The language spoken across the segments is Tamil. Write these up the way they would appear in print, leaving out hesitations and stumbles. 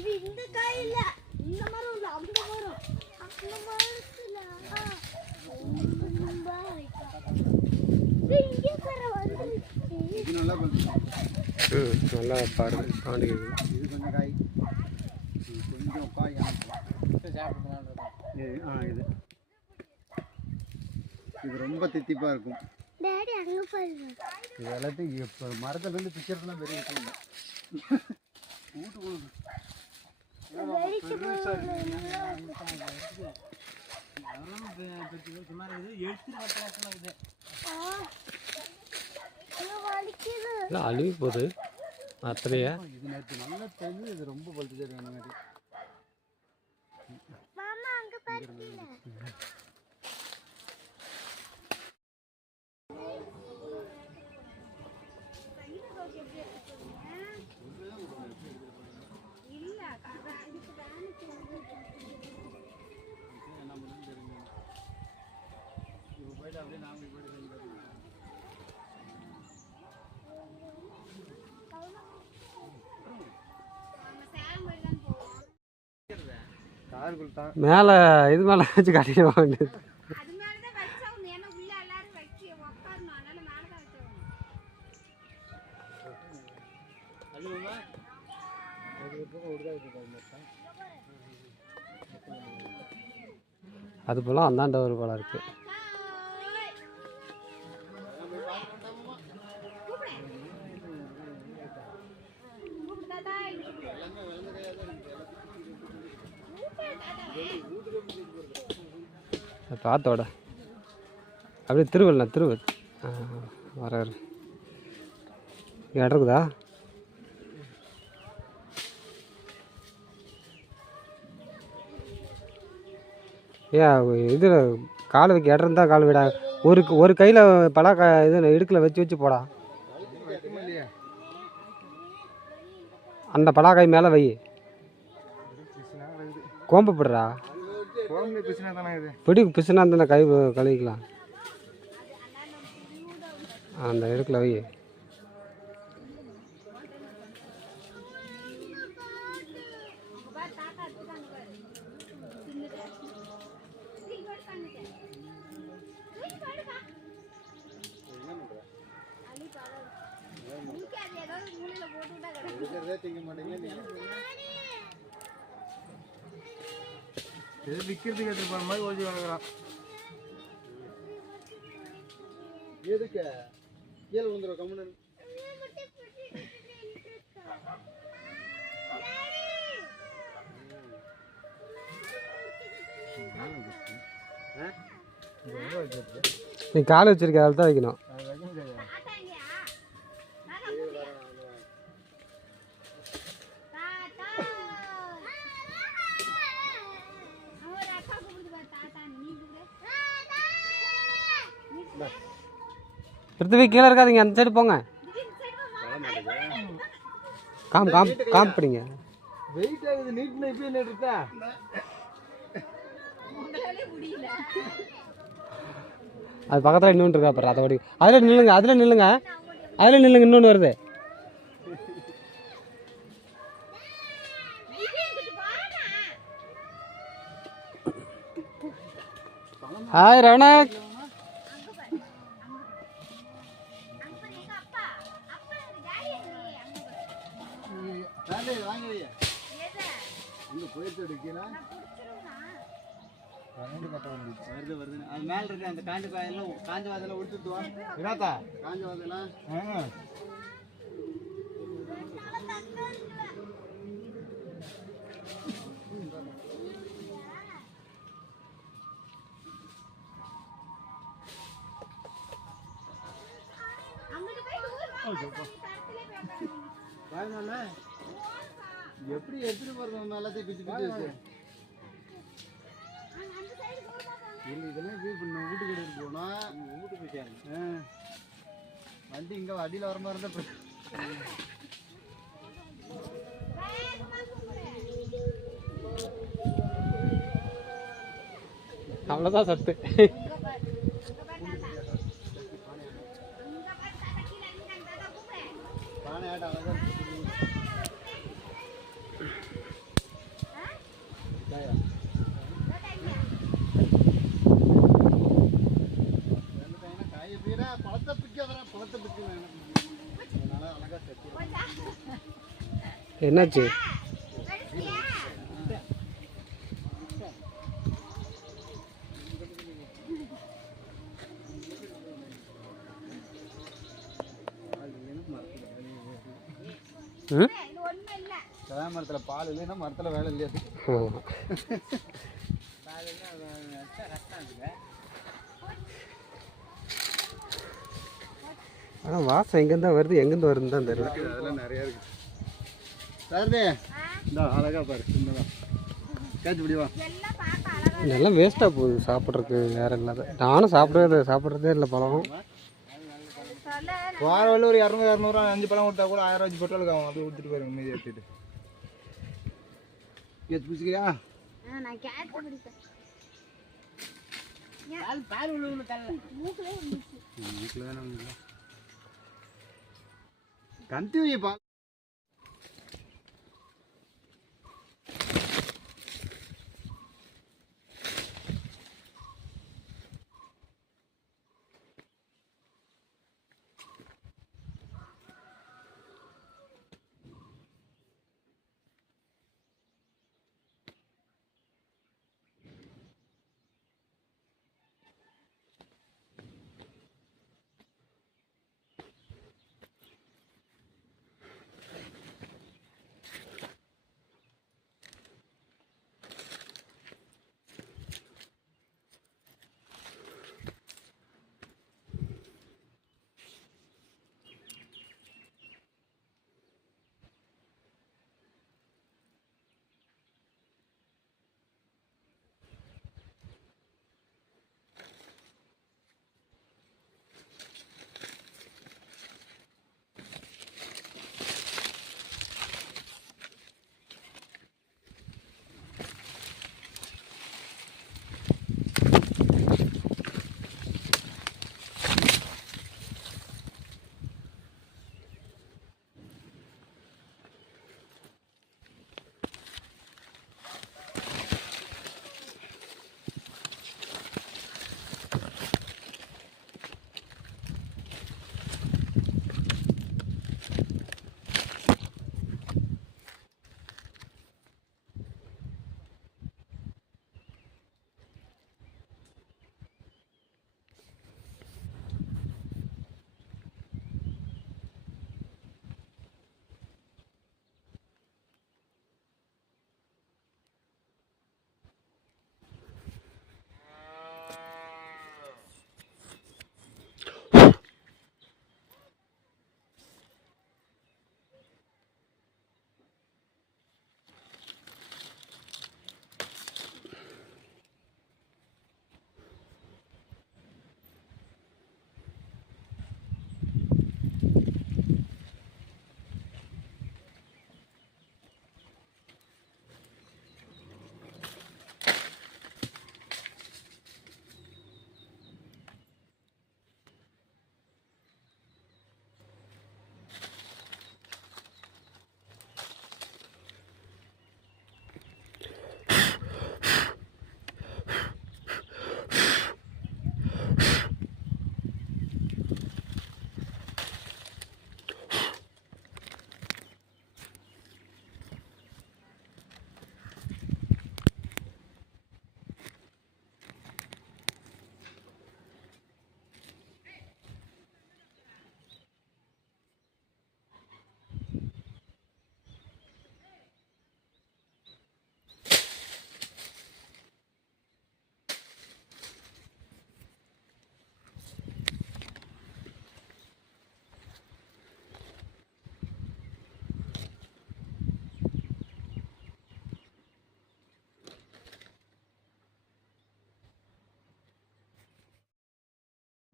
இது இந்த காய் இல்ல, இந்த மரம் இல்ல, அந்த மரம். அந்த மரத்துல நல்லா பாரு பாண்டி. இது கொஞ்சம் காய், கொஞ்சம் காய் இது இது ரொம்ப தித்திப்பாக இருக்கும். டேடி அங்கே பாருங்க. இது எல்லாத்தையும் இப்போ மரத்தில் இருந்து பிக்சர்ஸ்லாம் பெரிய விஷயம் இல்லை. வீட்டுக்குள்ள அழுகி போகுது அத்தனையா. இது நேற்று நல்லா தெரிஞ்சு இது ரொம்ப பழுத்து அந்த மாதிரி. மேலே இது மேலே வச்சு காட்டிடுவாங்க. அது போல அந்தாண்ட ஒரு பழம் இருக்கு. பார்த்தோட அப்படியே திருவள்ளா திருவ வர இடம் இருக்குதா? ஏன் இது கால் வைக்க இடம் இருந்தால் கால் விடா. ஒரு கையில் பலா இது இடுக்கில் வச்சு போடா. அந்த பலாக்காய் மேலே வை. கோம்பு போடுறா. பிடி பிசுனா தானே கை கழுவிக்கலாம். அந்த இடுக்கில் வை. இது விற்கிறதுக்கு எடுத்து போன மாதிரி ஓடி வளர்க்குறான். எதுக்கு கீழே விழுந்துடும் கம்முன்னு. நீ காலை வச்சிருக்க அதில் தான் வைக்கணும். பிருத்திவி கீழே இருக்காதீங்க, அந்த சைடு போங்க. காம் பிடிங்க. வெயிட் ஆகுது. நீட்னா இப்போ என்ன எடுத்தா அது பக்கத்தில் இன்னொன்று இருக்கா அப்புறம் அதை ஓடி அதில் நில்லுங்க. அதில் நில்லுங்க இன்னொன்று வருது. ஹாய் ரவணக். வருது அது மேல இருக்கு. அந்த காஞ்ச காயெல்லாம் காஞ்ச வாதெல்லாம் உடுத்துட்டு வா. காஞ்ச வாதெல்லாம் எப்படி எடுத்துட்டு போறது? எல்லாத்தையும் பிச்சு பிச்சு வச்சு இல்லை. இதெல்லாம் வியூ பண்ண வீட்டுக்கு எடுத்து போனா வீட்டு போயிட்டாங்க. வண்டி இங்கே அடியில் வர மாதிரி இருந்தால் அவ்வளோதான் சத்து. பானை ஆட்டம் என்னாச்சு? ம், இது ஒண்ணும் இல்ல. மரத்தில் பால் இல்லைன்னா மரத்தில் வேலை இல்லையா? ஆனால் வாசம் எங்கேருந்து வருது எங்கேருந்து வருதுன்னு தான் தெரியல. அதெல்லாம் நிறையா இருக்குது. சாரதே இந்த அழகாக பாரு, சின்னதாக கேட்ச் முடியுவா? எல்லாம் பார்க்க அழகா இதெல்லாம் வேஸ்ட்டாக போகுது சாப்பிட்றதுக்கு வேறு இல்லாத. நானும் சாப்பிட்றதே இல்லை பழம். சொல்ல. வார வழியில் ஒரு 200 5 பழம் கொடுத்தா கூட 1000 ரூபாய்க்கு பெட்ரோலுக்கு ஆகும். அப்படியே ஊற்றிட்டு போயிருங்க மீதி எடுத்துட்டு. கேட்ச் பிடிச்சிக்கிறியா? நான் கேட்ச் பிடிப்பேன். பால் உள்ள தரல. மூக்குல இருந்துச்சு. வீட்டில் தானே கந்தி வைப்பா.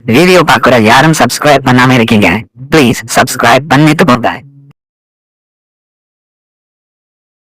வீடியோ பார்க்குற யாரும் சப்ஸ்கிரைப் பண்ணாம இருக்கீங்க, ப்ளீஸ் சப்ஸ்கிரைப் பண்ணிட்டு போங்க.